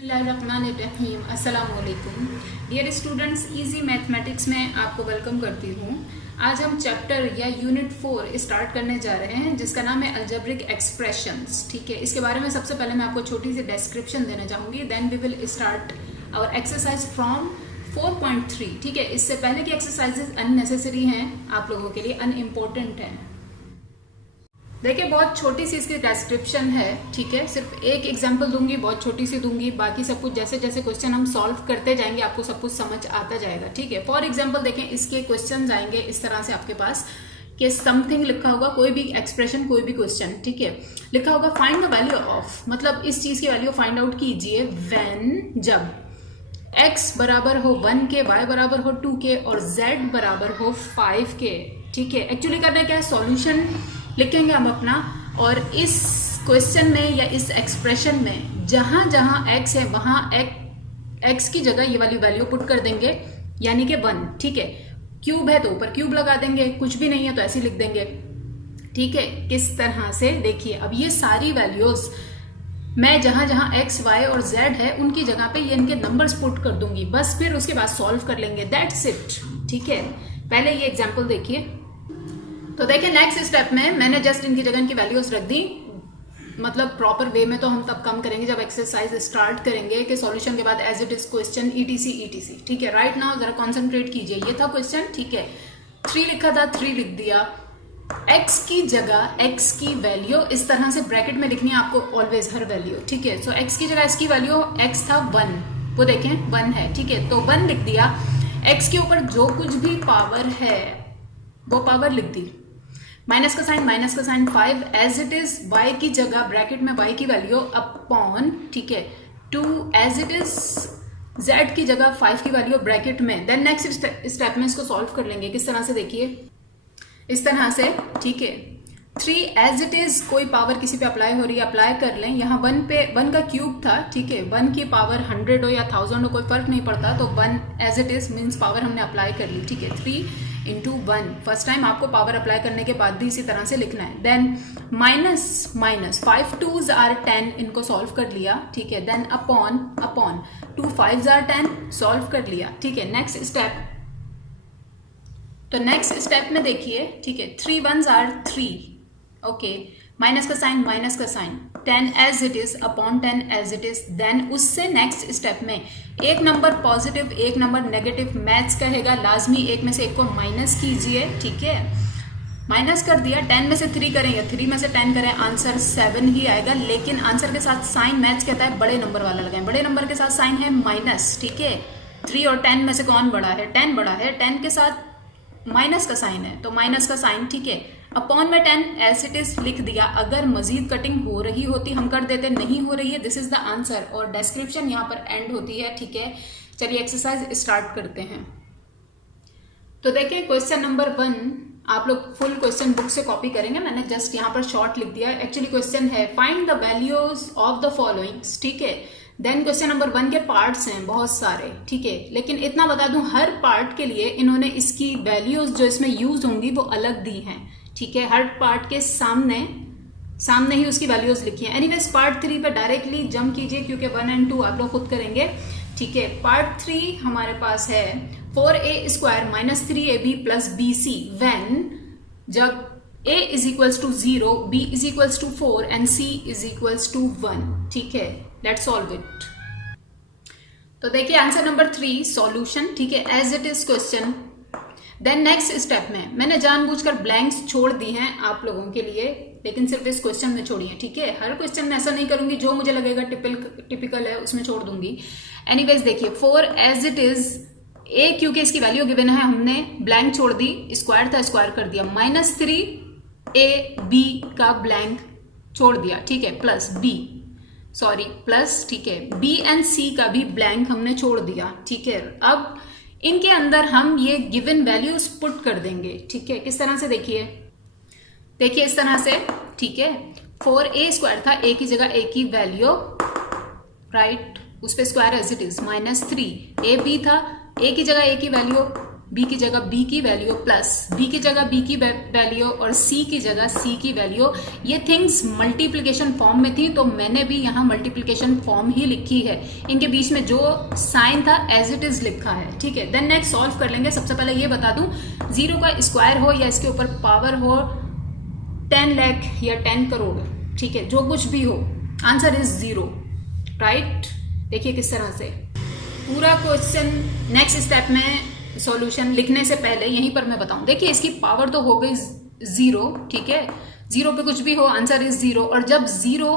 बिस्मिल्लाहिर्रहमानिर्रहीम। अस्सलाम वालेकुम डियर स्टूडेंट्स, इजी मैथमेटिक्स में आपको वेलकम करती हूँ। आज हम चैप्टर या यूनिट 4 स्टार्ट करने जा रहे हैं जिसका नाम है अलजेब्रिक एक्सप्रेशंस। ठीक है, इसके बारे में सबसे पहले मैं आपको छोटी सी डिस्क्रिप्शन देना चाहूँगी, then we will start our exercise from 4.3। ठीक है, इससे पहले की एक्सरसाइजेज अननेसेसरी हैं, आप लोगों के लिए अनइम्पोर्टेंट हैं। देखिए, बहुत छोटी सी इसकी डिस्क्रिप्शन है। ठीक है, सिर्फ एक एग्जांपल दूंगी, बहुत छोटी सी दूंगी, बाकी सब कुछ जैसे जैसे क्वेश्चन हम सॉल्व करते जाएंगे आपको सब कुछ समझ आता जाएगा। ठीक है, फॉर एग्जांपल देखें, इसके क्वेश्चन आएंगे इस तरह से आपके पास कि समथिंग लिखा होगा, कोई भी एक्सप्रेशन, कोई भी क्वेश्चन। ठीक है, लिखा होगा फाइंड द वैल्यू ऑफ, मतलब इस चीज की वैल्यू फाइंड आउट कीजिए व्हेन, जब x बराबर हो 1 के, y बराबर हो 2 के और z बराबर हो 5 के। ठीक है, एक्चुअली करना क्या है, सॉल्यूशन लिखेंगे हम अपना, और इस क्वेश्चन में या इस एक्सप्रेशन में जहां जहां x है वहां x की जगह ये वाली वैल्यू पुट कर देंगे, यानी कि 1। ठीक है, क्यूब है तो ऊपर क्यूब लगा देंगे, कुछ भी नहीं है तो ऐसे लिख देंगे। ठीक है, किस तरह से देखिए, अब ये सारी वैल्यूज मैं जहां जहां x, y और z है उनकी जगह पे ये इनके नंबर्स पुट कर दूंगी, बस फिर उसके बाद सॉल्व कर लेंगे, दैट्स इट। ठीक है, पहले ये एग्जांपल देखिए। तो देखिए, नेक्स्ट स्टेप में मैंने जस्ट इनकी जगह इनकी वैल्यूज रख दी, मतलब प्रॉपर वे में तो हम तब कम करेंगे जब एक्सरसाइज स्टार्ट करेंगे कि सॉल्यूशन के बाद as it is question ETC. ठीक है, राइट नाउ जरा कॉन्सेंट्रेट कीजिए। ये था क्वेश्चन, ठीक है, 3 लिखा था, 3 लिख दिया। x की जगह x की वैल्यू इस तरह से ब्रैकेट में लिखनी है आपको ऑलवेज, हर वैल्यू। ठीक है, सो x की जगह इसकी वैल्यू x था 1, वो देखें 1 है। ठीक है, तो 1 लिख दिया। x के ऊपर जो कुछ भी पावर है वो पावर लिख दी, माइनस का sign 5 as it is, y की जगह ब्रैकेट में y की वैल्यू अपॉन, ठीक है, 2 एज इट इज, z की जगह 5 की वैल्यू ब्रैकेट में। देन नेक्स्ट स्टेप में इसको सॉल्व कर लेंगे, किस तरह से देखिए, इस तरह से। ठीक है, 3 एज इट इज, कोई पावर किसी पे अप्लाई हो रही है, अप्लाई कर लें। यहाँ 1 पे 1 का क्यूब था। ठीक है, 1 की पावर 100 हो या 1000 हो, कोई फर्क नहीं पड़ता, तो 1 as it is means power हमने अप्लाई कर ली। ठीक है, 3 इंटू 1, फर्स्ट टाइम आपको पावर अप्लाई करने के बाद भी इसी तरह से लिखना है। देन माइनस 5 2s आर 10, इनको सॉल्व कर लिया। ठीक है, then upon 2 5s are 10, solve कर लिया। ठीक है, नेक्स्ट स्टेप, तो नेक्स्ट स्टेप में देखिए, ठीक है, 3 1s आर 3, ओके, माइनस का sign 10 as it is upon 10 as it is. Then उससे नेक्स्ट स्टेप में एक नंबर पॉजिटिव, एक नंबर नेगेटिव, मैथ्स कहेगा लाजमी एक में से एक को माइनस कीजिए। ठीक है, माइनस कर दिया, 10 में से 3 करें या 3 में से 10 करें, आंसर 7 ही आएगा। लेकिन आंसर के साथ साइन मैथ्स कहता है बड़े नंबर वाला लगाएं, बड़े नंबर के साथ साइन है माइनस। ठीक है, 3 और 10 में से कौन बड़ा है, 10 बड़ा है, 10 के साथ माइनस का साइन है तो माइनस का साइन। ठीक है, अपॉन में 10 एज इट इज लिख दिया। अगर मजीद कटिंग हो रही होती हम कर देते, नहीं हो रही है, दिस इज द आंसर, और डिस्क्रिप्शन यहाँ पर एंड होती है। ठीक है, चलिए एक्सरसाइज स्टार्ट करते हैं। तो देखिए, क्वेश्चन नंबर 1 आप लोग फुल क्वेश्चन बुक से कॉपी करेंगे, मैंने जस्ट यहाँ पर शॉर्ट लिख दिया। एक्चुअली क्वेश्चन है find the values of the followings. ठीक है, देन क्वेश्चन नंबर 1 के पार्ट्स हैं बहुत सारे। ठीक है, लेकिन इतना बता दूं, हर पार्ट के लिए इन्होंने इसकी वैल्यूज जो इसमें यूज होंगी वो अलग दी हैं। ठीक है, हर पार्ट के सामने ही उसकी वैल्यूज लिखी है। एनीवेज पार्ट 3 पे डायरेक्टली जंप कीजिए क्योंकि 1 और 2 आप लोग खुद करेंगे। ठीक है, पार्ट 3 हमारे पास है 4a² minus 3ab plus bc when, जब a is equals to 0, b is equals to 4 and c is equals to 1। ठीक है, लेट्स सॉल्व इट। तो देखिए आंसर नंबर 3 सॉल्यूशन। ठीक है, as it is question. Then next step में मैंने जानबूझकर ब्लैंक्स छोड़ दी हैं आप लोगों के लिए, लेकिन सिर्फ इस क्वेश्चन में छोड़ी है। ठीक है, हर क्वेश्चन में ऐसा नहीं करूंगी, जो मुझे लगेगा टिपिकल है उसमें छोड़ दूंगी। एनीवेज देखिए, 4 एज इट इज, a क्योंकि इसकी वैल्यू गिवन है हमने ब्लैंक छोड़ दी, स्क्वायर था स्क्वायर कर दिया, माइनस 3ab का ब्लैंक छोड़ दिया। ठीक है, प्लस प्लस, ठीक है, b एंड c का भी ब्लैंक हमने छोड़ दिया। ठीक है, अब इनके अंदर हम ये गिवन वैल्यूज पुट कर देंगे। ठीक है, किस तरह से देखिए इस तरह से। ठीक है, 4a² था, a की जगह a की वैल्यू, राइट, उस पे square as it is, minus 3ab था, a की जगह a की वैल्यू बी की जगह बी की वैल्यू प्लस बी की जगह बी की वैल्यू और सी की जगह सी की वैल्यू, ये थिंग्स मल्टीप्लिकेशन फॉर्म में थी तो मैंने भी यहाँ मल्टीप्लिकेशन फॉर्म ही लिखी है। इनके बीच में जो साइन था एज इट इज लिखा है, ठीक है। देन नेक्स्ट सॉल्व कर लेंगे। सबसे पहले ये बता दूं, 0 का स्क्वायर हो या इसके ऊपर पावर हो 10 लाख या 10 करोड़, ठीक है, जो कुछ भी हो, आंसर इज 0, राइट। देखिए किस तरह से पूरा क्वेश्चन नेक्स्ट स्टेप में सॉल्यूशन लिखने से पहले यहीं पर मैं बताऊं। देखिए इसकी पावर तो हो गई 0, ठीक है, 0 पे कुछ भी हो आंसर इज 0। और जब 0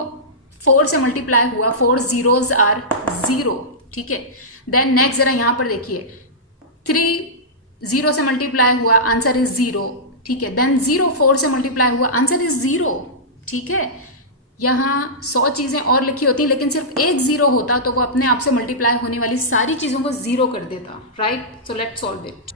4 से मल्टीप्लाई हुआ, 4 zeros आर 0, ठीक है। देन नेक्स्ट जरा यहां पर देखिए 3 0 से मल्टीप्लाई हुआ, आंसर इज 0, ठीक है। देन 0 4 से मल्टीप्लाई हुआ, आंसर इज 0, ठीक है। यहाँ 100 चीजें और लिखी होती लेकिन सिर्फ एक 0 होता तो वो अपने आप से मल्टीप्लाई होने वाली सारी चीजों को 0 कर देता, right. So let's solve it.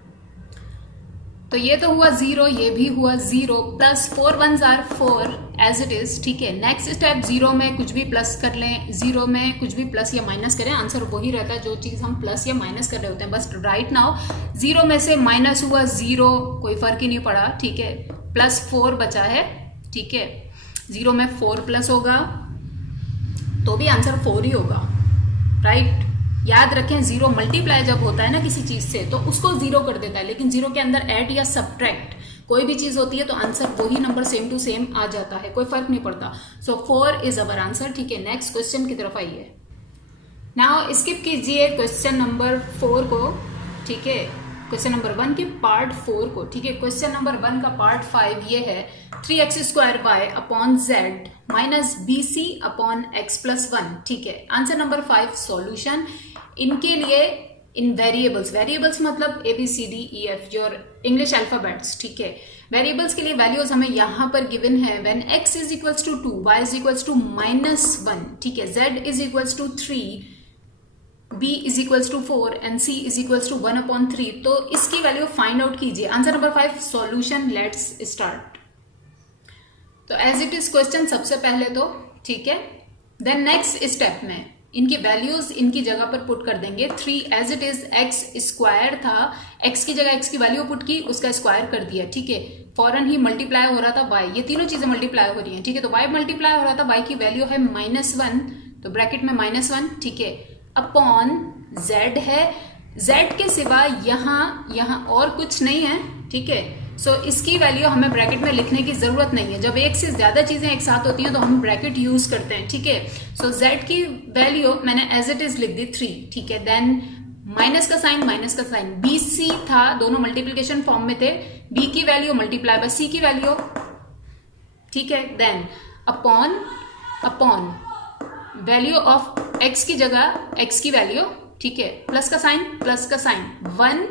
तो ये तो हुआ 0, ये भी हुआ 0, plus 4 1s are 4 as it is, ठीक है। नेक्स्ट स्टेप 0 में कुछ भी प्लस कर लें, 0 में कुछ भी प्लस या माइनस करें, आंसर वही रहता है जो चीज हम प्लस या माइनस कर रहे होते हैं। बस राइट नाउ 0 में से माइनस हुआ 0, कोई फर्क ही नहीं पड़ा, ठीक है। प्लस 4 बचा है, ठीक है। 0 में 4 प्लस होगा तो भी आंसर 4 ही होगा, राइट। याद रखें 0 मल्टीप्लाई जब होता है ना किसी चीज से तो उसको 0 कर देता है, लेकिन 0 के अंदर ऐड या सब्ट्रैक्ट कोई भी चीज होती है तो आंसर वही नंबर सेम टू सेम आ जाता है, कोई फर्क नहीं पड़ता। सो 4 इज अवर आंसर, ठीक है। नेक्स्ट क्वेश्चन की तरफ आइए। नाउ स्किप कीजिए क्वेश्चन नंबर 4 को, ठीक है, क्वेश्चन नंबर 1 के पार्ट 4 को, ठीक है। क्वेश्चन नंबर 1 का पार्ट 5 ये है 3x² y upon z minus bc upon x plus 1, ठीक है। Answer number 5 solution. इनके लिए इन वेरिएबल्स, वेरिएबल्स मतलब ABCDEF योर इंग्लिश अल्फाबेट्स, ठीक है। वेरिएबल्स के लिए वैल्यूज हमें यहां पर गिवन है when x is equals to 2, y is equals to -1, ठीक है, z is equals to 3, b is equals to 4 and c is equals to 1/3। तो इसकी वैल्यू फाइंड आउट कीजिए। Answer number 5 solution. Let's start. तो as it is question सबसे पहले तो, ठीक है। देन नेक्स्ट स्टेप में इनकी वैल्यूज इनकी जगह पर पुट कर देंगे। 3 as it is x square था, x की जगह x की वैल्यू पुट की, उसका स्क्वायर कर दिया, ठीक है। फौरन ही मल्टीप्लाई हो रहा था y, ये तीनों चीजें मल्टीप्लाई हो रही हैं, ठीक है। तो y मल्टीप्लाई हो रहा था, y की वैल्यू है -1, तो ब्रैकेट में -1, ठीक है, अपॉन z है। z के सिवा यहाँ और कुछ नहीं है, ठीक है। सो इसकी वैल्यू हमें ब्रैकेट में लिखने की जरूरत नहीं है। जब एक से ज्यादा चीजें एक साथ होती हैं तो हम ब्रैकेट यूज करते हैं, ठीक है। सो z की वैल्यू मैंने एज इट इज लिख दी 3, ठीक है। देन माइनस का साइन, BC था, दोनों मल्टीप्लीकेशन फॉर्म में थे, b की वैल्यू मल्टीप्लाई बाय c की वैल्यू, ठीक है। Then upon value of x की जगह x की वैल्यू, ठीक है, प्लस का साइन 1,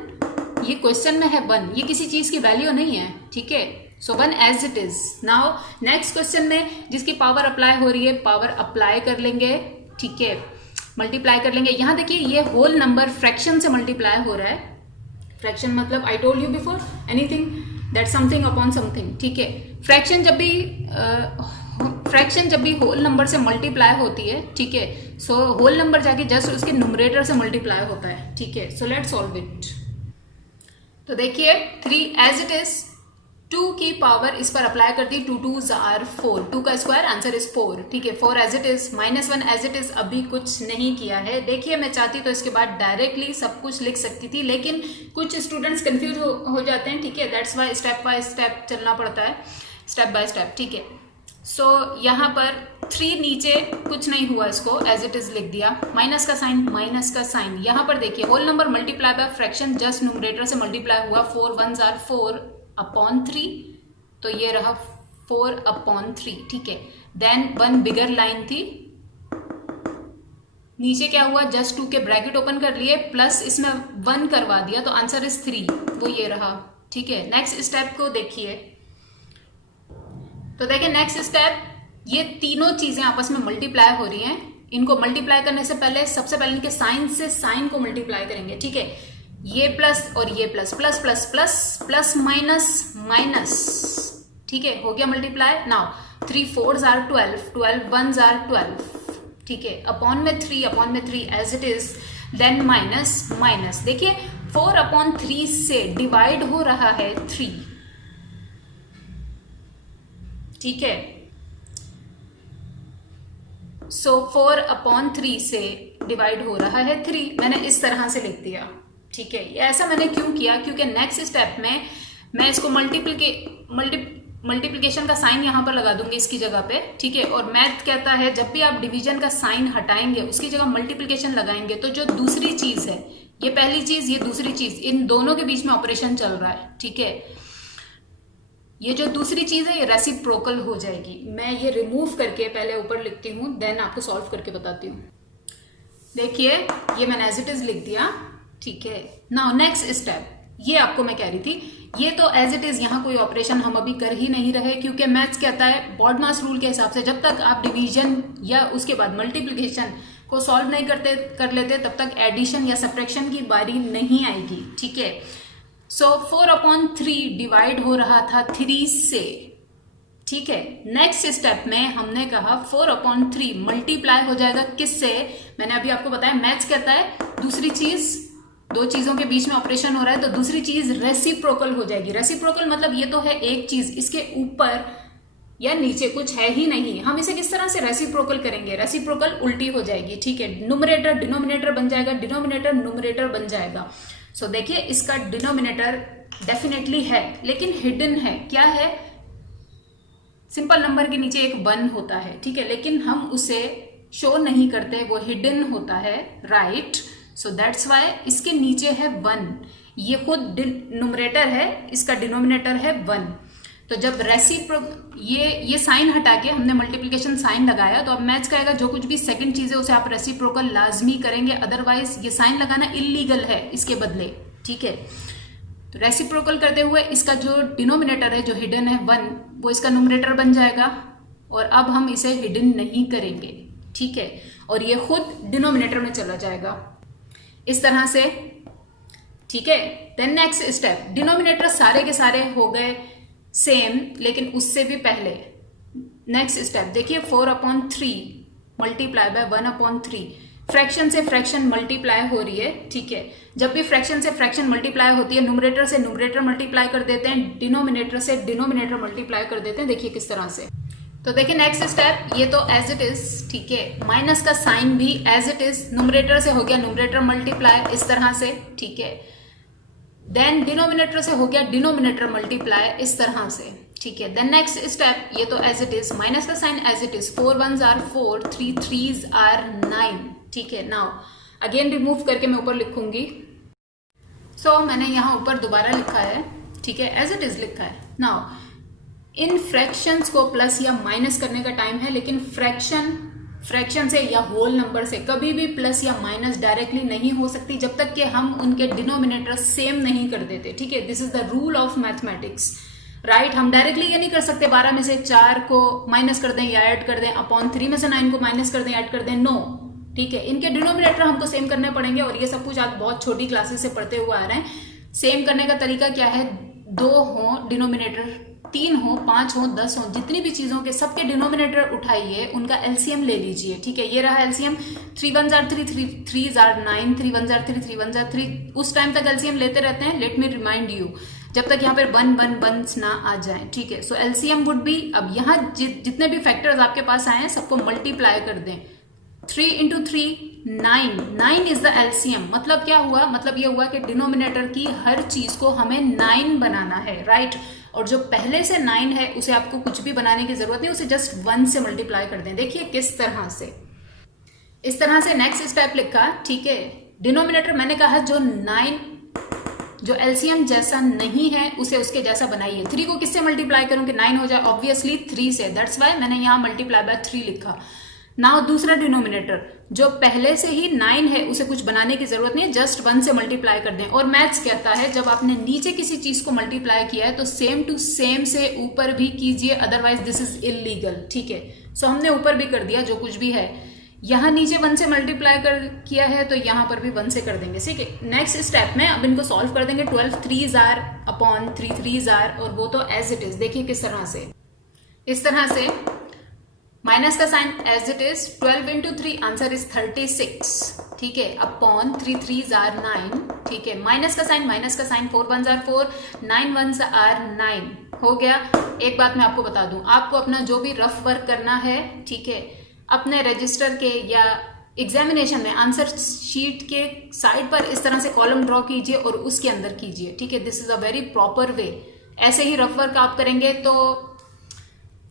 ये क्वेश्चन में है 1, ये किसी चीज की वैल्यू नहीं है, ठीक है। So 1 as it is. Now next question में जिसकी पावर अप्लाई हो रही है, पावर अप्लाई कर लेंगे, ठीक है, मल्टीप्लाई कर लेंगे। यहां देखिए ये होल नंबर फ्रैक्शन से मल्टीप्लाई हो रहा है। फ्रैक्शन मतलब I told you before, anything that something upon something, ठीक है। फ्रैक्शन जब भी होल नंबर से मल्टीप्लाई होती है, ठीक है, सो होल नंबर जाके जस्ट उसके न्यूमरेटर से मल्टीप्लाई होता है, ठीक है। सो लेट्स सॉल्व इट। तो देखिए 3 एज इट इज, 2 की पावर इस पर अप्लाई कर दी, 2 2s आर 4, 2 का स्क्वायर आंसर इज 4, ठीक है। 4 as it is, -1 as it is, अभी कुछ नहीं किया है। देखिए मैं चाहती तो इसके बाद डायरेक्टली सब कुछ लिख सकती थी, लेकिन कुछ स्टूडेंट्स कंफ्यूज हो जाते हैं, ठीक है। That's why step by step चलना पड़ता है, स्टेप बाय स्टेप, ठीक है। सो यहाँ पर 3 नीचे कुछ नहीं हुआ, इसको एज इट इज लिख दिया, माइनस का साइन। यहाँ पर देखिए whole number multiply by fraction, just numerator से मल्टीप्लाई हुआ, 4 1s आर 4 अपॉन 3, तो ये रहा 4/3, ठीक है। देन 1 बिगर लाइन थी, नीचे क्या हुआ, जस्ट 2 के ब्रैकेट ओपन कर लिए, प्लस इसमें 1 करवा दिया, तो आंसर इज 3, वो ये रहा, ठीक है। नेक्स्ट स्टेप को देखिए। तो देखिए नेक्स्ट स्टेप, ये तीनों चीजें आपस में मल्टीप्लाई हो रही हैं। इनको मल्टीप्लाई करने से पहले सबसे पहले इनके साइन से साइन को मल्टीप्लाई करेंगे, ठीक है। ये प्लस और ये plus, plus plus plus plus minus minus, ठीक है, हो गया multiply. Now 3 4s are 12, 12 1s are 12, ठीक है, अपॉन में 3 as it is, then minus. देखिए 4/3 से डिवाइड हो रहा है 3, ठीक है। सो 4/3 से डिवाइड हो रहा है 3, मैंने इस तरह से लिख दिया, ठीक है। ये ऐसा मैंने क्यों किया, क्योंकि नेक्स्ट स्टेप में मैं इसको मल्टीप्लिकेशन का साइन यहां पर लगा दूंगी इसकी जगह पे, ठीक है। और मैथ कहता है जब भी आप डिवीजन का साइन हटाएंगे उसकी जगह मल्टीप्लिकेशन लगाएंगे तो जो दूसरी चीज है, ये पहली चीज ये दूसरी चीज, इन दोनों के बीच में ऑपरेशन चल रहा है, ठीक है। ये जो दूसरी चीज है ये रेसिप्रोकल हो जाएगी। मैं ये रिमूव करके पहले ऊपर लिखती हूँ, देन आपको सॉल्व करके बताती हूँ। देखिए ये मैंने एज इट इज लिख दिया, ठीक है। नाउ नेक्स्ट स्टेप, ये आपको मैं कह रही थी, ये तो एज इट इज यहाँ कोई ऑपरेशन हम अभी कर ही नहीं रहे, क्योंकि मैथ्स कहता है बॉडमास रूल के हिसाब से जब तक आप डिवीजन या उसके बाद मल्टीप्लिकेशन को सॉल्व नहीं कर लेते तब तक एडिशन या सब्ट्रैक्शन की बारी नहीं आएगी, ठीक है। सो 4/3 डिवाइड हो रहा था 3 से, ठीक है। नेक्स्ट स्टेप में हमने कहा 4/3 मल्टीप्लाई हो जाएगा किससे, मैंने अभी आपको बताया मैथ्स कहता है दूसरी चीज, दो चीजों के बीच में ऑपरेशन हो रहा है तो दूसरी चीज रेसिप्रोकल हो जाएगी। रेसिप्रोकल मतलब ये तो है एक चीज, इसके ऊपर या नीचे कुछ है ही नहीं, हम इसे किस तरह से रेसिप्रोकल करेंगे, रेसिप्रोकल उल्टी हो जाएगी, ठीक है। न्यूमरेटर डिनोमिनेटर बन जाएगा, डिनोमिनेटर न्यूमरेटर बन जाएगा। सो देखिए इसका डिनोमिनेटर डेफिनेटली है लेकिन हिडन है, क्या है, सिंपल नंबर के नीचे एक 1 होता है, ठीक है, लेकिन हम उसे शो नहीं करते, वो हिडन होता है, राइट। सो दैट्स वाई इसके नीचे है 1, ये खुद न्यूमरेटर है, इसका डिनोमिनेटर है 1। तो जब ये साइन हटा के हमने मल्टीप्लिकेशन साइन लगाया तो अब मैथ्स कहेगा जो कुछ भी सेकंड चीज है उसे आप रेसिप्रोकल लाजमी करेंगे, अदरवाइज ये साइन लगाना इलीगल है इसके बदले, ठीक है। तो रेसिप्रोकल करते हुए इसका जो डिनोमिनेटर है जो हिडन है 1, वो इसका न्यूमरेटर बन जाएगा और अब हम इसे हिडन नहीं करेंगे, ठीक है, और ये खुद डिनोमिनेटर में चला जाएगा इस तरह से, ठीक है। देन नेक्स्ट स्टेप, डिनोमिनेटर सारे के सारे हो गए सेम, लेकिन उससे भी पहले नेक्स्ट स्टेप देखिए 4/3 मल्टीप्लाई बाय 1/3, फ्रैक्शन से फ्रैक्शन मल्टीप्लाई हो रही है, ठीक है। जब भी फ्रैक्शन से फ्रैक्शन मल्टीप्लाई होती है न्यूमरेटर से न्यूमरेटर मल्टीप्लाई कर देते हैं, डिनोमिनेटर से डिनोमिनेटर मल्टीप्लाई कर देते हैं, देखिए किस तरह से। तो देखिए नेक्स्ट स्टेप, ये तो एज इट इज, ठीक है, माइनस का साइन भी एज इट इज, न्यूमरेटर से हो गया न्यूमरेटर मल्टीप्लाई इस तरह से, ठीक है। देन डिनोमिनेटर से हो गया डिनोमिनेटर मल्टीप्लाई इस तरह से, ठीक है। देन नेक्स्ट स्टेप, ये तो एज इट इज, माइनस का sign as it is, 4 1s are 4, 3 3s are 9, ठीक है। नाउ अगेन रिमूव करके मैं ऊपर लिखूंगी, सो मैंने यहां ऊपर दोबारा लिखा है, ठीक है, एज इट इज लिखा है। नाउ इन फ्रैक्शंस को प्लस या माइनस करने का टाइम है, लेकिन फ्रैक्शन से या होल नंबर से कभी भी प्लस या माइनस डायरेक्टली नहीं हो सकती जब तक कि हम उनके डिनोमिनेटर सेम नहीं कर देते, ठीक है। This is the rule of mathematics, right. हम डायरेक्टली ये नहीं कर सकते 12 में से 4 को माइनस कर दें या ऐड कर दें, अपॉन 3 में से 9 को माइनस कर दें, ऐड कर दें, नो, ठीक है। इनके डिनोमिनेटर हमको सेम करने पड़ेंगे और ये सब कुछ आप बहुत छोटी क्लासेस से पढ़ते हुए आ रहे हैं। सेम करने का तरीका क्या है, 2 हो डिनोमिनेटर, 3 हो, 5 हो, 10 हो, जितनी भी चीजों के सबके डिनोमिनेटर उठाइए, उनका एलसीएम ले लीजिए, ठीक है। ये रहा LCM, 3 1s are 3, 3 3s are 9, 3 1s are 3, 3 1s are 3, उस टाइम तक एलसीएम लेते रहते हैं। लेट मी रिमाइंड यू, जब तक यहाँ पर 1 1 1 ना आ जाए, ठीक है। सो एलसीएम वुड बी, अब यहाँ जितने भी फैक्टर्स आपके पास आए हैं सबको मल्टीप्लाई कर दें, 3 into 3 9, 9 इज द एलसीएम। मतलब क्या हुआ, मतलब ये हुआ कि डिनोमिनेटर की हर चीज को हमें 9 बनाना है, राइट। और जो पहले से 9 है उसे आपको कुछ भी बनाने की जरूरत नहीं, उसे जस्ट 1 से मल्टीप्लाई कर दें। देखिए किस तरह से, इस तरह से नेक्स्ट स्टेप लिखा, ठीक है। डिनोमिनेटर मैंने कहा जो 9 जो एलसीएम जैसा नहीं है उसे उसके जैसा बनाइए। 3 को किससे मल्टीप्लाई करूं कि 9 हो जाए, ऑब्वियसली 3 से, दैट्स वाई मैंने यहां मल्टीप्लाई बाय 3 लिखा। नाउ दूसरा डिनोमिनेटर जो पहले से ही 9 है उसे कुछ बनाने की जरूरत नहीं है, जस्ट 1 से मल्टीप्लाई कर दें। और मैथ्स कहता है जब आपने नीचे किसी चीज को मल्टीप्लाई किया है तो सेम टू सेम से ऊपर भी कीजिए, अदरवाइज दिस इज इलीगल, ठीक है। सो हमने ऊपर भी कर दिया जो कुछ भी है, यहाँ नीचे 1 से मल्टीप्लाई किया है तो यहाँ पर भी 1 से कर देंगे, ठीक है। नेक्स्ट स्टेप में अब इनको सॉल्व कर देंगे, 12 3s are upon 3 3s are, और वो तो एज इट इज, देखिए किस तरह से, इस तरह से माइनस का sign as it is, 12 into 3 answer is 36, ठीक है, अपॉन 3 3s are 9, ठीक है, माइनस का sign 4 1s are 4, 9 1s are 9, हो गया। एक बात मैं आपको बता दूं, आपको अपना जो भी रफ वर्क करना है, ठीक है, अपने रजिस्टर के या एग्जामिनेशन में आंसर शीट के साइड पर इस तरह से कॉलम ड्रॉ कीजिए और उसके अंदर कीजिए, ठीक है, this is a very proper way. ऐसे ही रफ वर्क आप करेंगे तो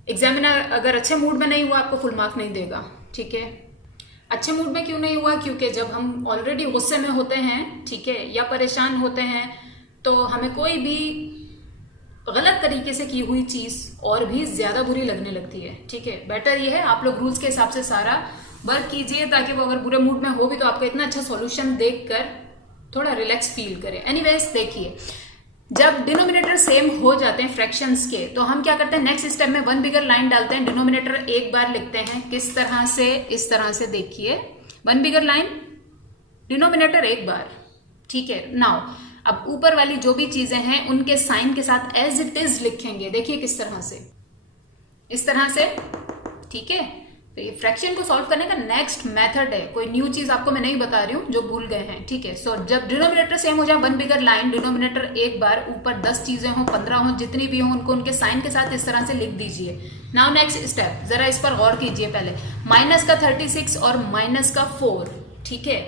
एग्जामिनर अगर अच्छे मूड में नहीं हुआ आपको फुल मार्क नहीं देगा, ठीक है। अच्छे मूड में क्यों नहीं हुआ? क्योंकि जब हम ऑलरेडी गुस्से में होते हैं, ठीक है, या परेशान होते हैं, तो हमें कोई भी गलत तरीके से की हुई चीज और भी ज्यादा बुरी लगने लगती है, ठीक है। बेटर ये है आप लोग रूल्स के हिसाब से सारा वर्क कीजिए, ताकि वो अगर बुरे मूड में हो भी तो आपका इतना अच्छा सॉल्यूशन देखकर थोड़ा रिलैक्स फील करें। एनीवेज देखिए, जब डिनोमिनेटर सेम हो जाते हैं फ्रैक्शंस के, तो हम क्या करते हैं, नेक्स्ट स्टेप में वन बिगर लाइन डालते हैं, डिनोमिनेटर एक बार लिखते हैं। किस तरह से? इस तरह से देखिए, वन बिगर लाइन, डिनोमिनेटर एक बार, ठीक है। नाउ अब ऊपर वाली जो भी चीजें हैं उनके साइन के साथ एज इट इज लिखेंगे। देखिए किस तरह से, इस तरह से, ठीक है। तो ये फ्रैक्शन को सॉल्व करने का नेक्स्ट मेथड है, कोई न्यू चीज आपको मैं नहीं बता रही हूं जो भूल गए हैं, ठीक है। सो जब डिनोमिनेटर सेम हो जाए, वन बिगर लाइन, डिनोमिनेटर एक बार, ऊपर 10 चीजें हो, 15 हो, जितनी भी हो, उनको उनके साइन के साथ इस तरह से लिख दीजिए। नाउ नेक्स्ट स्टेप, जरा इस पर गौर कीजिए। पहले माइनस का 36 और माइनस का 4, ठीक है।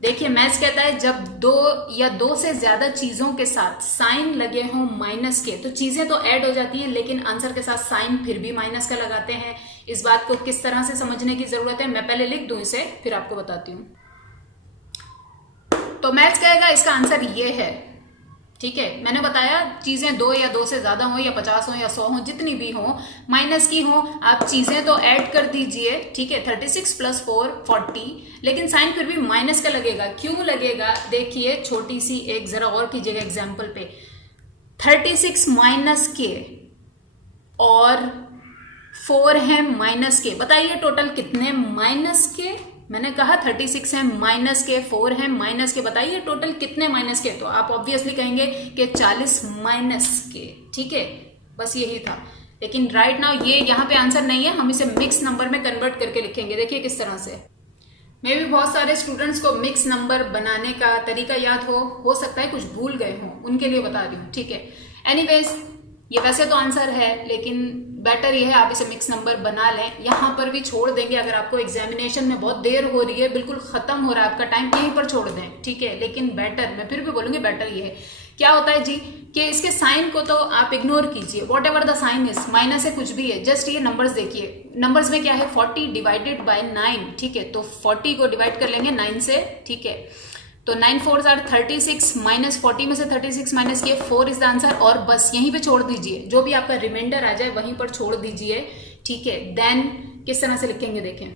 देखिए मैथ्स कहता है जब दो या दो से ज्यादा चीजों के साथ साइन लगे हों माइनस के, तो चीजें तो ऐड हो जाती हैं, लेकिन आंसर के साथ साइन फिर भी माइनस का लगाते हैं। इस बात को किस तरह से समझने की जरूरत है, मैं पहले लिख दूं इसे, फिर आपको बताती हूं। तो मैथ्स कहेगा इसका आंसर ये है, ठीक है। मैंने बताया चीजें दो या दो से ज्यादा हो, या 50 हो, या 100 हो, जितनी भी हो, माइनस की हो, आप चीजें तो ऐड कर दीजिए, ठीक है। 36 + 4 40, लेकिन साइन फिर भी माइनस का लगेगा। क्यों लगेगा? देखिए छोटी सी एक जरा और कीजिएगा एग्जाम्पल पे, 36 माइनस के और 4 है माइनस के, बताइए टोटल कितने माइनस के? मैंने कहा 36 है माइनस के, 4 है माइनस के, बताइए टोटल कितने माइनस के? तो आप ऑब्वियसली कहेंगे कि 40 माइनस के, ठीक है। बस यही था, लेकिन राइट नाउ ये यहाँ पे आंसर नहीं है, हम इसे मिक्स नंबर में कन्वर्ट करके लिखेंगे। देखिए किस तरह से। मे भी बहुत सारे स्टूडेंट्स को मिक्स नंबर बनाने का तरीका याद हो सकता है कुछ भूल गए हों, उनके लिए बता रही हूँ, ठीक है। एनीवेज ये वैसे तो आंसर है, लेकिन बेटर ये है आप इसे मिक्स नंबर बना लें। यहां पर भी छोड़ देंगे, अगर आपको एग्जामिनेशन में बहुत देर हो रही है, बिल्कुल खत्म हो रहा है आपका टाइम, यहीं पर छोड़ दें, ठीक है। लेकिन बेटर, मैं फिर भी बोलूंगी बेटर ये है। क्या होता है जी कि इसके साइन को तो आप इग्नोर कीजिए, whatever the sign is, minus है कुछ भी है, जस्ट ये नंबर्स देखिए। नंबर्स में क्या है, 40 डिवाइडेड बाय 9, ठीक है। तो 40 को डिवाइड कर लेंगे 9 से, ठीक है। तो 9 4s are 36, माइनस 40 में से 36 माइनस किए, 4 इज द आंसर, और बस यहीं पे छोड़ दीजिए, जो भी आपका रिमाइंडर आ जाए वहीं पर छोड़ दीजिए, ठीक है। देन किस तरह से लिखेंगे, देखें,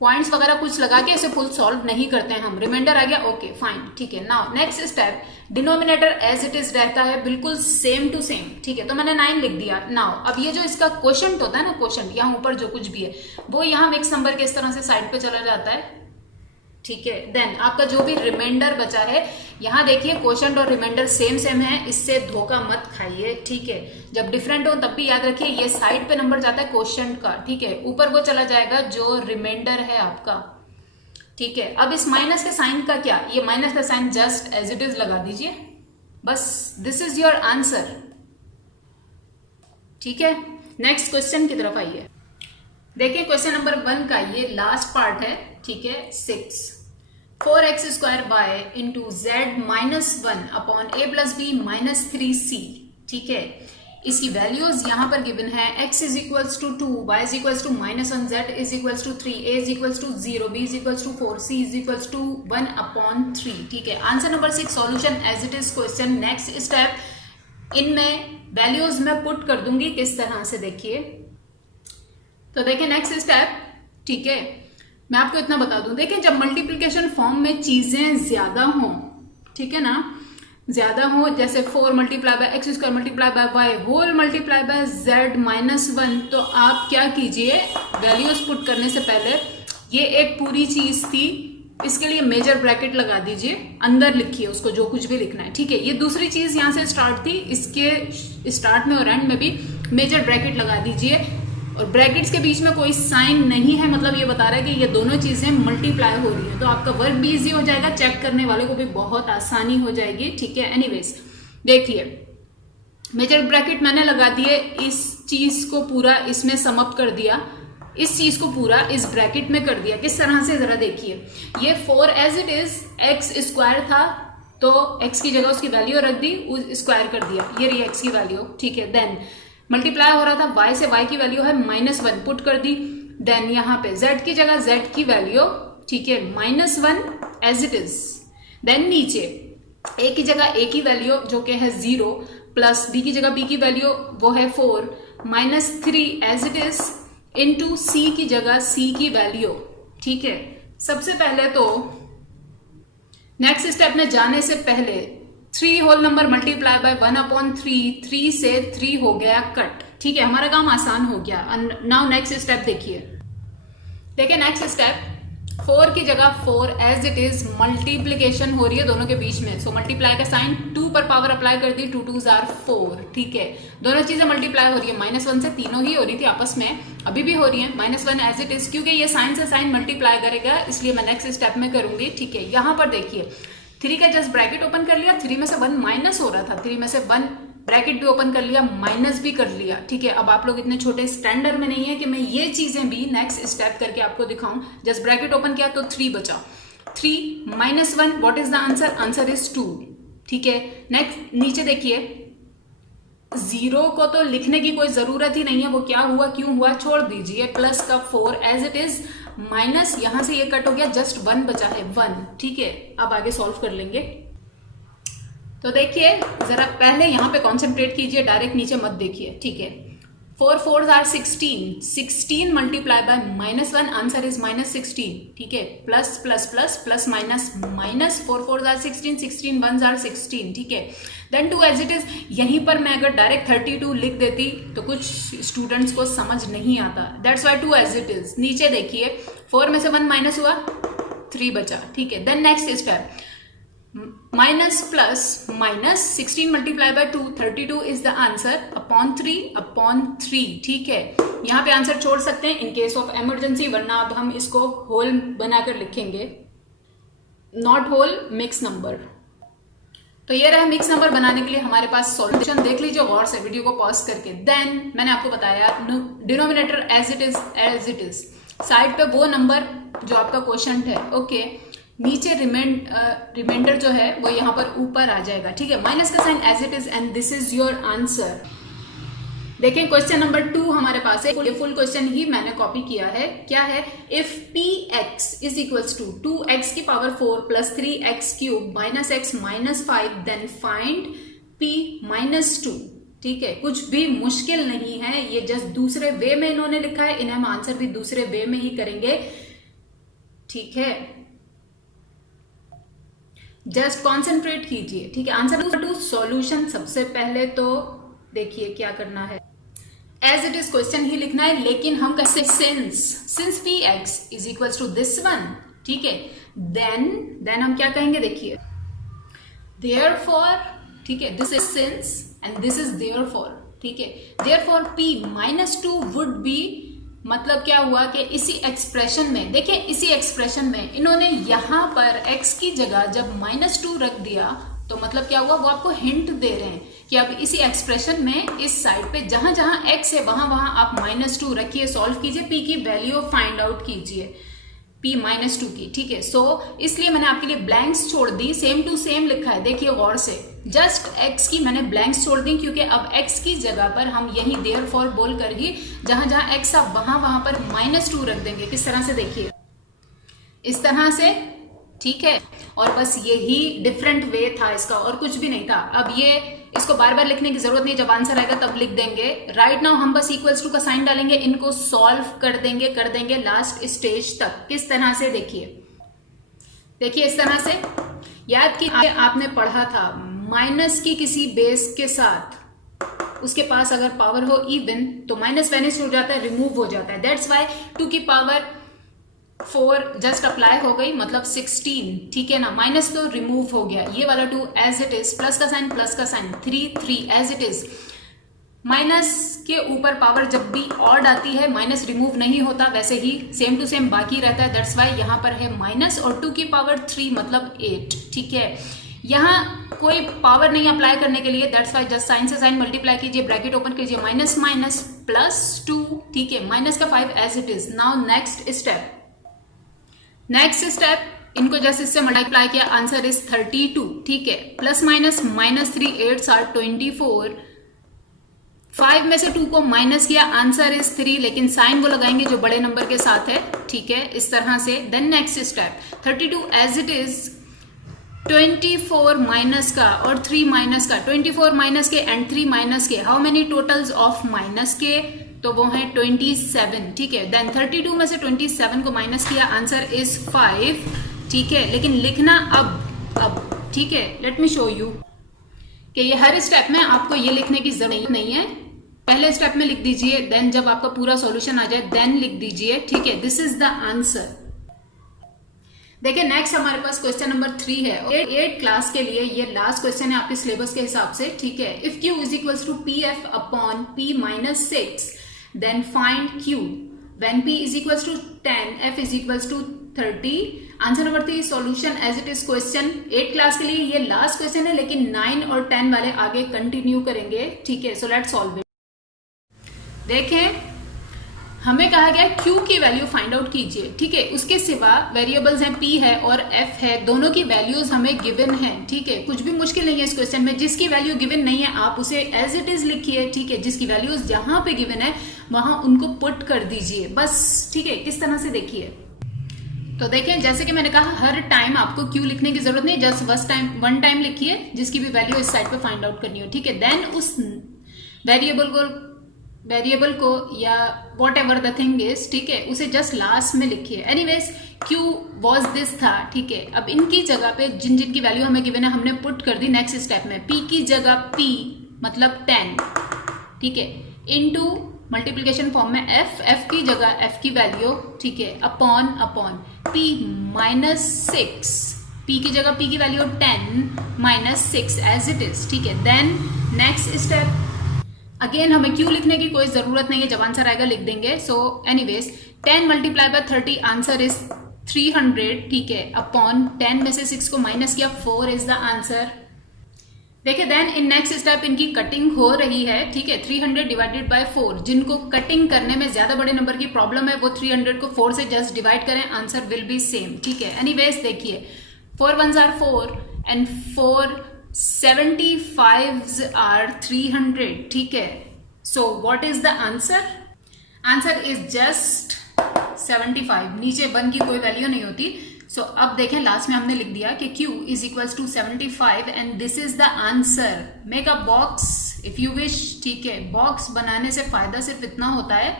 पॉइंट्स वगैरह कुछ लगा के इसे फुल सॉल्व नहीं करते हैं हम, रिमाइंडर आ गया, ओके फाइन, ठीक है। Now next step, denominator as it is रहता है, बिल्कुल सेम टू सेम, ठीक है। तो मैंने 9 लिख दिया। नाउ अब ये जो इसका क्वोशंट होता है ना, क्वोशंट, यहाँ ऊपर जो कुछ भी है वो यहाँ मिक्स नंबर के इस तरह से साइड पे चला जाता है, ठीक है। देन आपका जो भी रिमाइंडर बचा है, यहां देखिए क्वोशंट और रिमाइंडर सेम है, इससे धोखा मत खाइए, ठीक है। जब डिफरेंट हो तब भी याद रखिए ये साइड पे नंबर जाता है क्वोशंट का, ठीक है, ऊपर वो चला जाएगा जो रिमाइंडर है आपका, ठीक है। अब इस माइनस के साइन का क्या, ये माइनस का sign just as it is लगा दीजिए, बस दिस इज योर आंसर, ठीक है। नेक्स्ट क्वेश्चन की तरफ आइए। देखिए क्वेश्चन नंबर 1 का ये लास्ट पार्ट है, ठीक है। 6 4x² y into Z -1 upon a + b -3c, ठीक है। इसकी वैल्यूज यहां पर गिवन है, x = 2, y = -1, z = 3, a = 0, b = 4, c = 1/3, ठीक है। Answer number 6 solution as it is question. Next step, इनमें वैल्यूज मैं पुट कर दूंगी किस तरह से, देखिए। तो देखिए नेक्स्ट स्टेप, ठीक है, मैं आपको इतना बता दूं, देखिए जब मल्टीप्लिकेशन फॉर्म में चीजें ज्यादा हों, ठीक है ना, ज्यादा हो, जैसे 4 × x² × y होल × z -1, तो आप क्या कीजिए, वैल्यूज पुट करने से पहले ये एक पूरी चीज थी, इसके लिए मेजर ब्रैकेट लगा दीजिए, अंदर लिखिए उसको जो कुछ भी लिखना है, ठीक है। ये दूसरी चीज यहां से स्टार्ट थी, इसके स्टार्ट में और एंड में भी मेजर ब्रैकेट लगा दीजिए, और ब्रैकेट्स के बीच में कोई साइन नहीं है, मतलब ये बता रहा है कि ये दोनों चीजें मल्टीप्लाई हो रही है, तो आपका वर्क भी इजी हो जाएगा, चेक करने वाले को भी बहुत आसानी हो जाएगी। ठीक है, एनीवेज देखिए मेजर ब्रैकेट मैंने लगा दिए, इस चीज को पूरा इसमें समअप कर दिया, इस चीज को पूरा इस ब्रैकेट में कर दिया। किस तरह से जरा देखिए, ये 4 as it is x square था तो x की जगह उसकी वैल्यू रख दी, स्क्वायर कर दिया, ये रही x की वैल्यू। ठीक है, देन मल्टीप्लाई हो रहा था y से, y की वैल्यू है -1 पुट कर दी। देन यहाँ पे z की जगह z की वैल्यू, ठीक है, -1 एज इट इज। देन नीचे a की जगह a की वैल्यू जो कि है 0 प्लस b की जगह b की वैल्यू वो है 4 -3 as it is into c की जगह c की वैल्यू। ठीक है, सबसे पहले तो नेक्स्ट स्टेप में जाने से पहले 3 होल नंबर मल्टीप्लाई बाय 1/3, 3 से 3 हो गया कट। ठीक है, हमारा काम आसान हो गया। नाउ नेक्स्ट स्टेप देखिए, नेक्स्ट स्टेप 4 की जगह 4 एज इट इज मल्टीप्लीकेशन हो रही है दोनों के बीच में, सो मल्टीप्लाई का साइन 2 पर पावर अप्लाई कर दी, 2 2s are 4। ठीक है, दोनों चीजें मल्टीप्लाई हो रही है, -1 से तीनों ही हो रही थी आपस में, अभी भी हो रही है -1 एज इट इज, क्योंकि ये साइन से साइन मल्टीप्लाई करेगा इसलिए मैं नेक्स्ट स्टेप में करूंगी। ठीक है, यहां पर देखिए 3 का जस्ट ब्रैकेट ओपन कर लिया, 3 में से 1 माइनस हो रहा था, 3 में से 1 ब्रैकेट भी ओपन कर लिया, माइनस भी कर लिया। ठीक है, अब आप लोग इतने छोटे स्टैंडर्ड में नहीं है कि मैं ये चीजें भी नेक्स्ट स्टेप करके आपको दिखाऊं। जस्ट ब्रैकेट ओपन किया तो 3 बचा, 3 -1 what is the answer, answer is 2। ठीक है, नेक्स्ट नीचे देखिए 0 को तो लिखने की कोई जरूरत ही नहीं है, वो क्या हुआ क्यों हुआ छोड़ दीजिए, प्लस का 4 एज इट इज, माइनस यहां से ये कट हो गया, जस्ट 1 बचा है 1। ठीक है, अब आगे सॉल्व कर लेंगे। तो देखिए जरा पहले यहां पे कॉन्सेंट्रेट कीजिए, डायरेक्ट नीचे मत देखिए। ठीक है, 4 4s are 16, 16 multiply bye -1, answer is -16। ठीक है, plus plus plus plus minus minus, 4 4s are 16, 16 1s are 16। ठीक है, देन 2 एज इट इज, यहीं पर मैं अगर डायरेक्ट 32 लिख देती तो कुछ स्टूडेंट्स को समझ नहीं आता, that's why 2 as it is. नीचे देखिए 4 में से 1 माइनस हुआ, 3 बचा। ठीक है, then next step minus plus minus, 16 multiply by 2, 32 is the answer, upon 3। ठीक है, यहां पे आंसर छोड़ सकते हैं इन केस ऑफ इमरजेंसी, वरना अब हम इसको होल बनाकर लिखेंगे, नॉट होल मिक्स नंबर। तो ये रहा मिक्स नंबर बनाने के लिए हमारे पास सॉल्यूशन, देख लीजिए गौर से वीडियो को पॉज करके। देन मैंने आपको बताया denominator as it is, side पे वो नंबर जो आपका क्वोशंट है। ओके, नीचे रिमाइंडर जो है वो यहां पर ऊपर आ जाएगा। ठीक है, माइनस का sign as it is and this is your answer. देखें क्वेश्चन नंबर 2 हमारे पास है, फुल क्वेश्चन ही मैंने कॉपी किया है। क्या है, if px is equals to 2x की power 4 plus 3x cube minus x minus 5 then find p -2। ठीक है, कुछ भी मुश्किल नहीं है, ये जस्ट दूसरे वे में इन्होंने लिखा है, इन्हें हम आंसर भी दूसरे वे में ही करेंगे। ठीक है, जस्ट कॉन्सेंट्रेट कीजिए। ठीक है, आंसर टू सॉल्यूशन। सबसे पहले तो देखिए क्या करना है, एज इट इज क्वेश्चन ही लिखना है, लेकिन हम कैसे, since px is equal to this one. ठीक है, देन हम क्या कहेंगे, देखिए therefore, ठीक है, this is since and this is therefore। ठीक है, therefore p -2 वुड बी, मतलब क्या हुआ कि इसी एक्सप्रेशन में, देखिए इसी एक्सप्रेशन में इन्होंने यहां पर x की जगह जब -2 रख दिया तो मतलब क्या हुआ, वो आपको हिंट दे रहे हैं कि अब इसी एक्सप्रेशन में इस साइड पे जहां जहां x है वहां वहां आप -2 रखिए, सॉल्व कीजिए, p की वैल्यू फाइंड आउट कीजिए, p -2 की। ठीक है, सो इसलिए मैंने आपके लिए ब्लैंक्स छोड़ दी, सेम टू सेम लिखा है, देखिए गौर से, जस्ट x की मैंने ब्लैंक्स छोड़ दी क्योंकि अब x की जगह पर हम यही देयरफॉर बोल कर ही जहां जहां x आप वहां पर -2 रख देंगे। किस तरह से, देखिए इस तरह से। ठीक है, और बस यही डिफरेंट वे था इसका, और कुछ भी नहीं था। अब ये इसको बार बार लिखने की जरूरत नहीं, जब आंसर आएगा तब लिख देंगे। राइट नाउ हम बस इक्वल्स टू का साइन डालेंगे, इनको सॉल्व कर देंगे लास्ट स्टेज तक। किस तरह से, देखिए इस तरह से, याद कि आपने पढ़ा था माइनस की किसी बेस के साथ उसके पास अगर पावर हो इवन तो माइनस वैनिश हो जाता है, रिमूव हो जाता है, दैट्स वाई 2 की पावर 4 जस्ट अप्लाई हो गई, मतलब 16। ठीक है ना, माइनस तो रिमूव हो गया, ये वाला 2 एज इट इज, प्लस का sign 3 3 as it is, minus के ऊपर पावर जब भी ऑड आती है माइनस रिमूव नहीं होता, वैसे ही सेम टू सेम बाकी रहता है। दैट्स वाई यहाँ पर है माइनस और 2 की पावर 3 मतलब 8। ठीक है, यहाँ कोई पावर नहीं अप्लाई करने के लिए, दैट्स वाई जस्ट साइन से साइन मल्टीप्लाई कीजिए, ब्रैकेट ओपन कीजिए, माइनस माइनस प्लस 2। ठीक है, माइनस का 5 as it is. Now next step इनको जस्ट इससे मल्टीप्लाई किया, आंसर इज 32। ठीक है, प्लस माइनस माइनस 3 8 आर 24। 5 में से 2 को माइनस किया, आंसर इज 3, लेकिन साइन वो लगाएंगे जो बड़े नंबर के साथ है। ठीक है, इस तरह से। Then next step 32 as it is 24 minus का और 3 माइनस का, 24 माइनस के एंड 3 माइनस के, how many totals of minus के, तो वो है 27। ठीक है, देन 32 में से 27 को माइनस किया, आंसर इज 5। ठीक है, लेकिन लिखना अब ठीक है, लेट मी शो यू कि ये हर स्टेप में आपको ये लिखने की जरूरत नहीं है। पहले स्टेप में लिख दीजिए, देन जब आपका पूरा सॉल्यूशन आ जाए देन लिख दीजिए। ठीक है, दिस इज द आंसर। देखिए नेक्स्ट हमारे पास क्वेश्चन नंबर 3 है, 8 क्लास के लिए ये लास्ट क्वेश्चन है आपके सिलेबस के हिसाब से। ठीक है, if Q is equals to PF upon P minus 6 then find Q when P is equals to 10 F is equals to 30। Answer number 3 solution as it is. Question 8 class के लिए ये लास्ट क्वेश्चन है, लेकिन 9 और 10 वाले आगे continue करेंगे। ठीक है, सो लेट्स सॉल्व इट। देखें हमें कहा गया Q की वैल्यू फाइंड आउट कीजिए। ठीक है, उसके सिवा वेरिएबल्स हैं P है और F है, दोनों की वैल्यूज हमें गिवन है। ठीक है, कुछ भी मुश्किल नहीं है इस क्वेश्चन में। जिसकी वैल्यू गिवन नहीं है आप उसे एज इट इज लिखिए। ठीक है, जिसकी वैल्यूज जहां पे गिवन है वहां उनको पुट कर दीजिए बस। ठीक है, किस तरह से देखिए, तो देखें जैसे कि मैंने कहा हर टाइम आपको Q लिखने की जरूरत नहीं, जस्ट वन टाइम लिखिए जिसकी भी वैल्यू इस साइड पे फाइंड आउट करनी हो। ठीक है, देन उस वेरिएबल को या what ever the thing is, ठीक है, उसे जस्ट लास्ट में लिखिए। एनीवेज Q वॉज दिस था। ठीक है, अब इनकी जगह पे जिन जिन की वैल्यू हमें गिवन है हमने पुट कर दी नेक्स्ट स्टेप में। P की जगह P मतलब 10, ठीक है, इनटू मल्टीप्लीकेशन फॉर्म में F की जगह F की वैल्यू, ठीक है, अपॉन P माइनस 6, P की जगह P की value 10 minus 6 as it is. ठीक है, देन नेक्स्ट स्टेप अगेन हमें Q लिखने की कोई जरूरत नहीं है, जब आंसर आएगा लिख देंगे। So anyways 10 multiply by 30 answer is 300। ठीक है, अपॉन 10 में से 6 को माइनस किया, 4 इज द आंसर। देखिए देन इन नेक्स्ट स्टेप इनकी कटिंग हो रही है। ठीक है, 300 डिवाइडेड बाय 4, जिनको कटिंग करने में ज्यादा बड़े नंबर की प्रॉब्लम है वो 300 को 4 से जस्ट डिवाइड करें, आंसर विल बी सेम। ठीक है, एनीवेज देखिए 4 1s are 4 and 4 75s are 300। ठीक है, so what is the answer? Answer is just 75। नीचे 1 की कोई वैल्यू नहीं होती। सो अब देखें लास्ट में हमने लिख दिया कि Q is equals to 75 and this is the answer. Make a box if you wish. ठीक है, बॉक्स बनाने से फायदा सिर्फ इतना होता है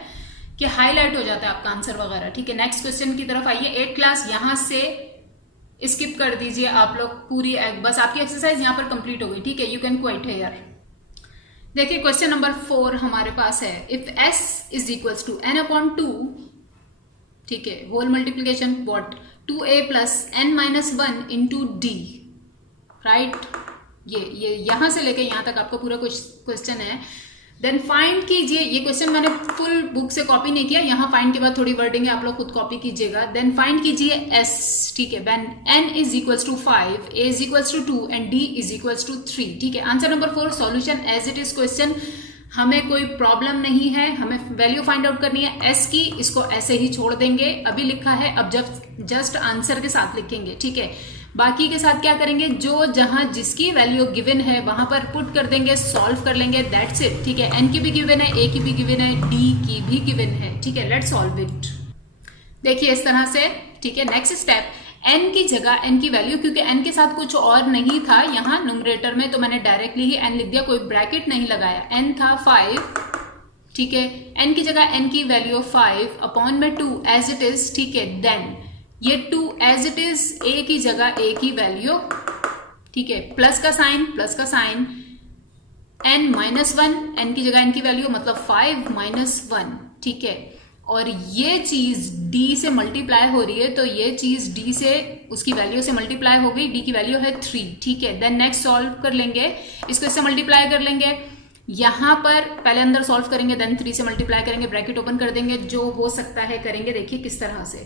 कि हाईलाइट हो जाता है आपका आंसर वगैरह। ठीक है, नेक्स्ट क्वेश्चन की तरफ आइए। 8 क्लास यहां से स्किप कर दीजिए आप लोग पूरी, बस आपकी एक्सरसाइज यहां पर कंप्लीट हो गई। ठीक है, यू कैन क्विट हियर। देखिए क्वेश्चन नंबर 4 हमारे पास है, if S is equals to n upon 2, ठीक है, whole multiplication what 2a plus n minus 1 into D, right. ये यहां से लेके यहां तक आपका पूरा क्वेश्चन है। देन फाइंड कीजिए, ये क्वेश्चन मैंने फुल बुक से कॉपी नहीं किया, यहाँ फाइंड के बाद थोड़ी वर्डिंग है, आप लोग खुद कॉपी कीजिएगा। देन फाइंड कीजिए S, ठीक है, when n is equals to 5, a is equals to 2 and d is equals to 3। ठीक है, answer number 4 solution as it is question. हमें कोई प्रॉब्लम नहीं है, हमें वैल्यू फाइंड आउट करनी है S की, इसको ऐसे ही छोड़ देंगे। अभी लिखा है, अब जब जस्ट आंसर के साथ लिखेंगे। ठीक है, बाकी के साथ क्या करेंगे, जो जहां जिसकी वैल्यू गिवन है वहां पर पुट कर देंगे, सॉल्व कर लेंगे, दैट्स इट। ठीक है, n की भी गिवन है, a की भी गिवन है, d की भी गिवन है। ठीक है, लेट्स सॉल्व इट। देखिए इस तरह से। ठीक है, नेक्स्ट स्टेप n की जगह n की वैल्यू, क्योंकि n के साथ कुछ और नहीं था यहाँ न्यूमरेटर में, तो मैंने डायरेक्टली ही n लिख दिया, कोई ब्रैकेट नहीं लगाया। n था 5, ठीक है, n की जगह n की वैल्यू 5 अपॉन में 2 एज इट इज। ठीक है, देन ये 2 एज इट इज, a की जगह a की वैल्यू, ठीक है, प्लस का साइन, n माइनस 1, n की जगह n की वैल्यू मतलब 5 माइनस 1। ठीक है, और ये चीज d से मल्टीप्लाई हो रही है, तो ये चीज d से उसकी वैल्यू से मल्टीप्लाई हो गई, d की वैल्यू है 3। ठीक है, देन नेक्स्ट सॉल्व कर लेंगे, इसको इससे मल्टीप्लाई कर लेंगे, यहाँ पर पहले अंदर सॉल्व करेंगे, देन 3 से मल्टीप्लाई करेंगे, ब्रैकेट ओपन कर देंगे, जो हो सकता है करेंगे। देखिए किस तरह से।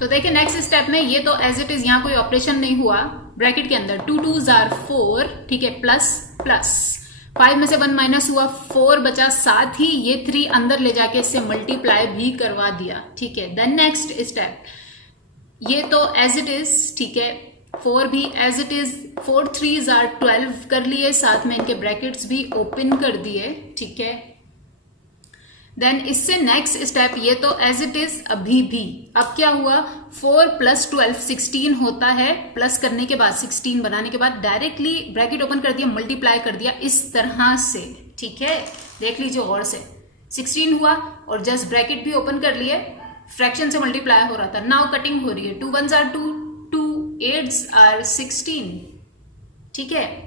तो देखिए नेक्स्ट स्टेप में ये तो एज इट इज यहाँ कोई ऑपरेशन नहीं हुआ, ब्रैकेट के अंदर 2 2s are 4, ठीक है, प्लस प्लस 5 में से 1 माइनस हुआ, 4 बचा, साथ ही ये 3 अंदर ले जाके इससे मल्टीप्लाई भी करवा दिया, ठीक है। देन नेक्स्ट स्टेप, ये तो एज इट इज, ठीक है, 4 भी as it is, 4 3s are 12 कर लिए, साथ में इनके ब्रैकेट्स भी ओपन कर दिए, ठीक है। देन इससे नेक्स्ट स्टेप, ये तो एज इट इज अभी भी, अब क्या हुआ, 4 + 12 16 होता है, प्लस करने के बाद 16 बनाने के बाद डायरेक्टली ब्रैकेट ओपन कर दिया, मल्टीप्लाई कर दिया इस तरह से, ठीक है। देख लीजिए और से 16 हुआ और जस्ट ब्रैकेट भी ओपन कर लिए, फ्रैक्शन से मल्टीप्लाई हो रहा था, नाउ कटिंग हो रही है, 2 1s are 2, 2 8s are 16, ठीक है।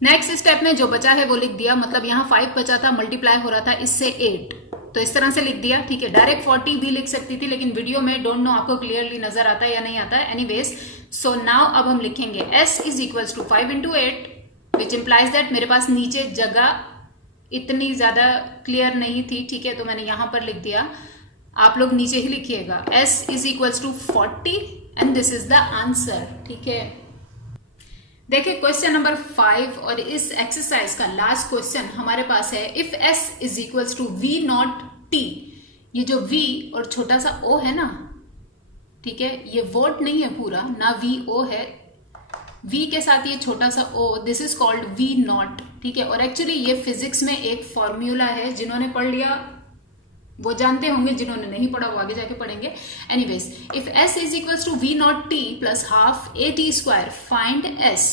नेक्स्ट स्टेप में जो बचा है वो लिख दिया, मतलब यहाँ 5 बचा था, मल्टीप्लाई हो रहा था इससे 8, तो इस तरह से लिख दिया, ठीक है। डायरेक्ट 40 भी लिख सकती थी, लेकिन वीडियो में डोंट नो आपको क्लियरली नजर आता है या नहीं आता है। एनीवेज, सो नाउ अब हम लिखेंगे s is equals to 5 into 8, which implies that मेरे पास नीचे जगह इतनी ज्यादा क्लियर नहीं थी, ठीक है, तो मैंने यहां पर लिख दिया, आप लोग नीचे ही लिखिएगा, s is equals to 40 and this is the answer, ठीक है। देखिए क्वेश्चन नंबर 5 और इस एक्सरसाइज का लास्ट क्वेश्चन हमारे पास है, if s is equals to v naught t, ये जो v और छोटा सा o है ना, ठीक है, ये वर्ड नहीं है पूरा ना, v o है, v के साथ ये छोटा सा o, this is called v naught, ठीक है। और एक्चुअली ये फिजिक्स में एक फॉर्मूला है, जिन्होंने पढ़ लिया वो जानते होंगे, जिन्होंने नहीं पढ़ा वो आगे जाके पढ़ेंगे। Anyways, if s is equals to v naught t plus half at square, find s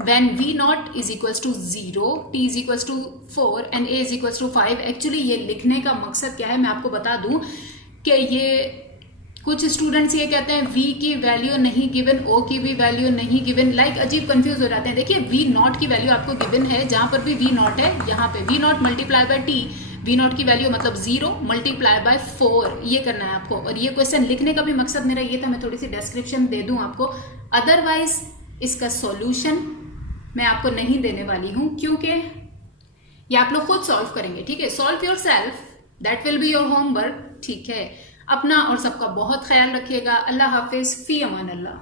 when v naught is equals to 0, t is equals to 4 and a is equals to 5। Actually ये लिखने का मकसद क्या है मैं आपको बता दूं कि ये कुछ स्टूडेंट्स ये कहते हैं v की वैल्यू नहीं गिवन, o की भी वैल्यू नहीं गिवन, लाइक अजीब कंफ्यूज हो जाते हैं। देखिए v naught की वैल्यू आपको गिवन है, जहां पर भी v naught है, यहाँ पे v naught multiply by t, v naught की वैल्यू मतलब 0 मल्टीप्लाई बाय 4, ये करना है आपको। और ये क्वेश्चन लिखने का भी मकसद मेरा ये था, मैं थोड़ी सी डिस्क्रिप्शन दे दूं आपको, अदरवाइज इसका सॉल्यूशन मैं आपको नहीं देने वाली हूं, क्योंकि ये आप लोग खुद सॉल्व करेंगे, ठीक है। Solve your self, that will be your homework, ठीक है। अपना और सबका बहुत ख्याल रखिएगा। अल्लाह हाफिज, फी अमान अल्लाह।